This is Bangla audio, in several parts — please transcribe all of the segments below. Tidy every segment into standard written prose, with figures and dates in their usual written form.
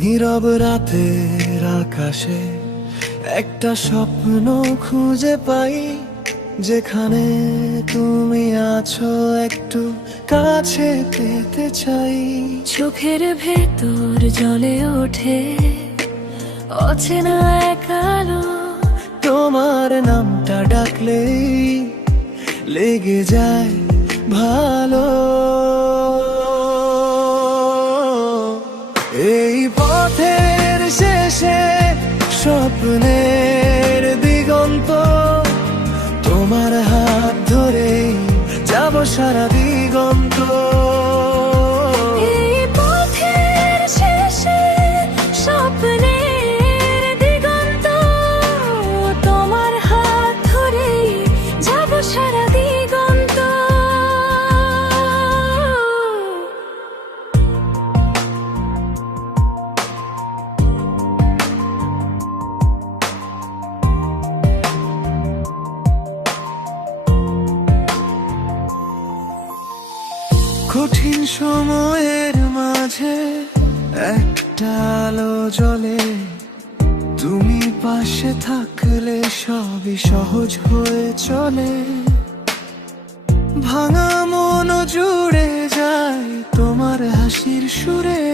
নীরব রাতের আকাশে একটা স্বপ্ন খুঁজে পাই, যেখানে তুমি আছো একটু কাছে পেতে চাই। চোখের ভেতর জ্বলে ওঠে অচেনা এক আলো, তোমার নামটা ডাকলেই লেগে যায় ভালো। এই পথের শেষে স্বপ্নের দিগন্ত, তোমার হাত ধরেই যাব সারা দিগন্ত। এই পথের শেষে স্বপ্নের দিগন্ত, তোমার হাত ধরেই যাব সারা দিগন্ত। কঠিন সময়ের মাঝে একটা আলো জ্বলে, তুমি পাশে থাকলে সবই সহজ হয়ে চলে। ভাঙা মন জুড়ে যায় তোমার হাসির সুরে,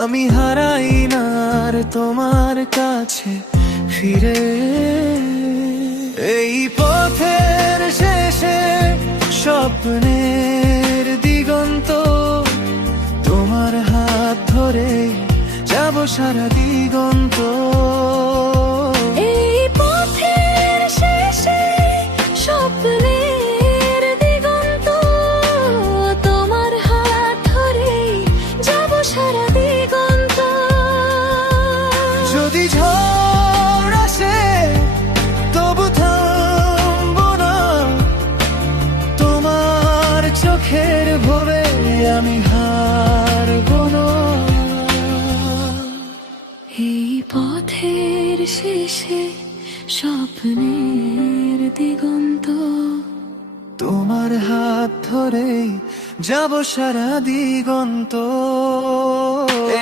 আমি হারাই না আর তোমার কাছে ফিরে। এই পথের শেষে স্বপ্নের দিগন্ত, তোমার হাত ধরে যাব সারা দিগন্ত। এই পথের শেষে স্বপ্নের দিগন্ত, তোমার হাত ধরেই যাব সারা দিগন্ত। যদি ঝড় আসে তবু থামবো না, তোমার চোখের ভরে আমি হারবো না। এই পথের শেষে স্বপ্নের দিগন্ত, তোমার হাত ধরে যাব সারা দিগন্ত।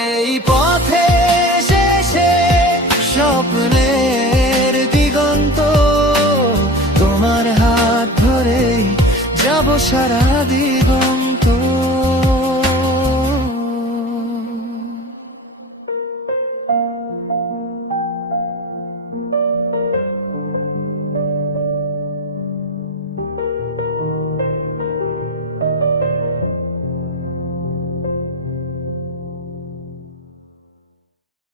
এই পথে শেষে স্বপ্নের দিগন্ত, তোমার হাত ধরে যাব সারা দিগন্ত।